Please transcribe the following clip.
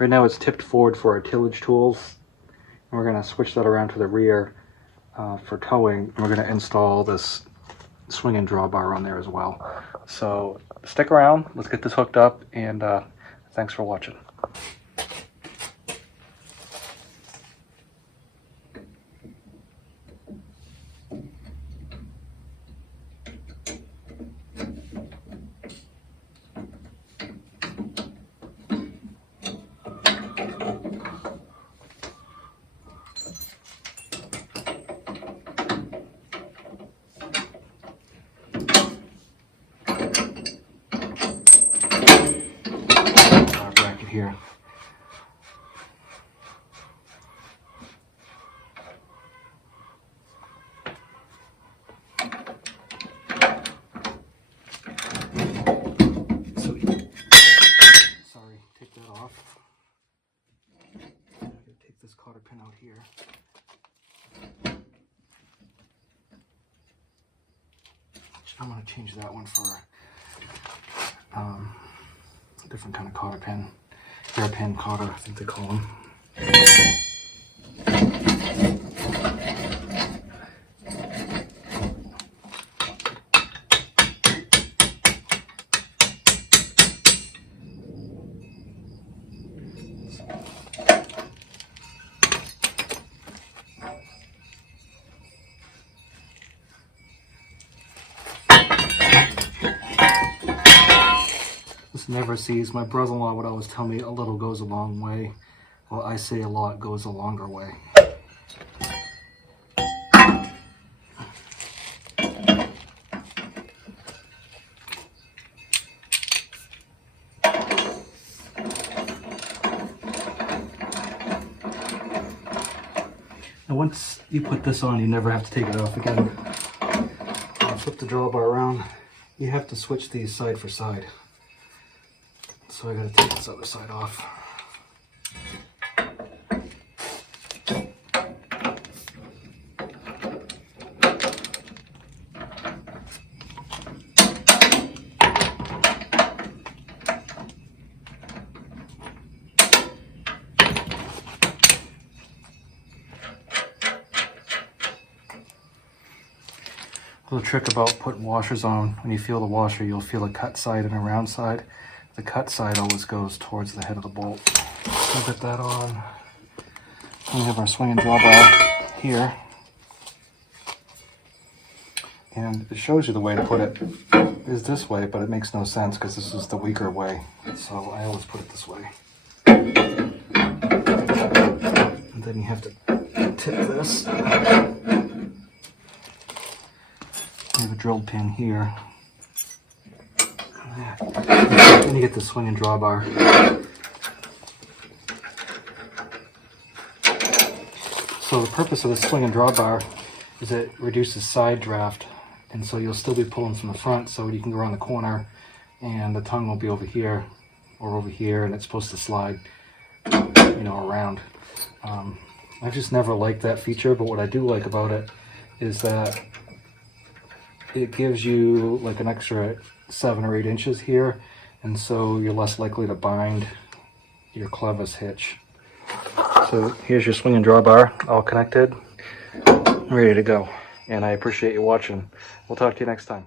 Right now it's tipped forward for our tillage tools, and we're going to switch that around to the rear for towing, and we're going to install this swing and drawbar on there as well. So stick around, let's get this hooked up, and thanks for watching. Bracket here. So, sorry, take that off. I'm going to take this cotter pin out here. I'm going to change that one for a different kind of cotter pin. Hairpin cotter, I think they call them. Never cease. My brother-in-law would always tell me a little goes a long way. Well, I say a lot goes a longer way. And once you put this on, you never have to take it off again. Flip the drawbar around. You have to switch these side for side. So I gotta take this other side off. A little trick about putting washers on: when you feel the washer, you'll feel a cut side and a round side. The cut side always goes towards the head of the bolt. We'll get that on. We have our swing and drawbar here. And it shows you the way to put it is this way, but it makes no sense because this is the weaker way. So I always put it this way. And then you have to tip this. We have a drilled pin here. Then you get the swing and drawbar. So the purpose of the swing and drawbar is it reduces side draft, and so you'll still be pulling from the front, so you can go around the corner and the tongue will be over here or over here, and it's supposed to slide, you know, around. I've just never liked that feature, but what I do like about it is that it gives you like an extra 7 or 8 inches here, and so you're less likely to bind your clevis hitch. So here's your swing and drawbar, all connected, ready to go. And I appreciate you watching. We'll talk to you next time.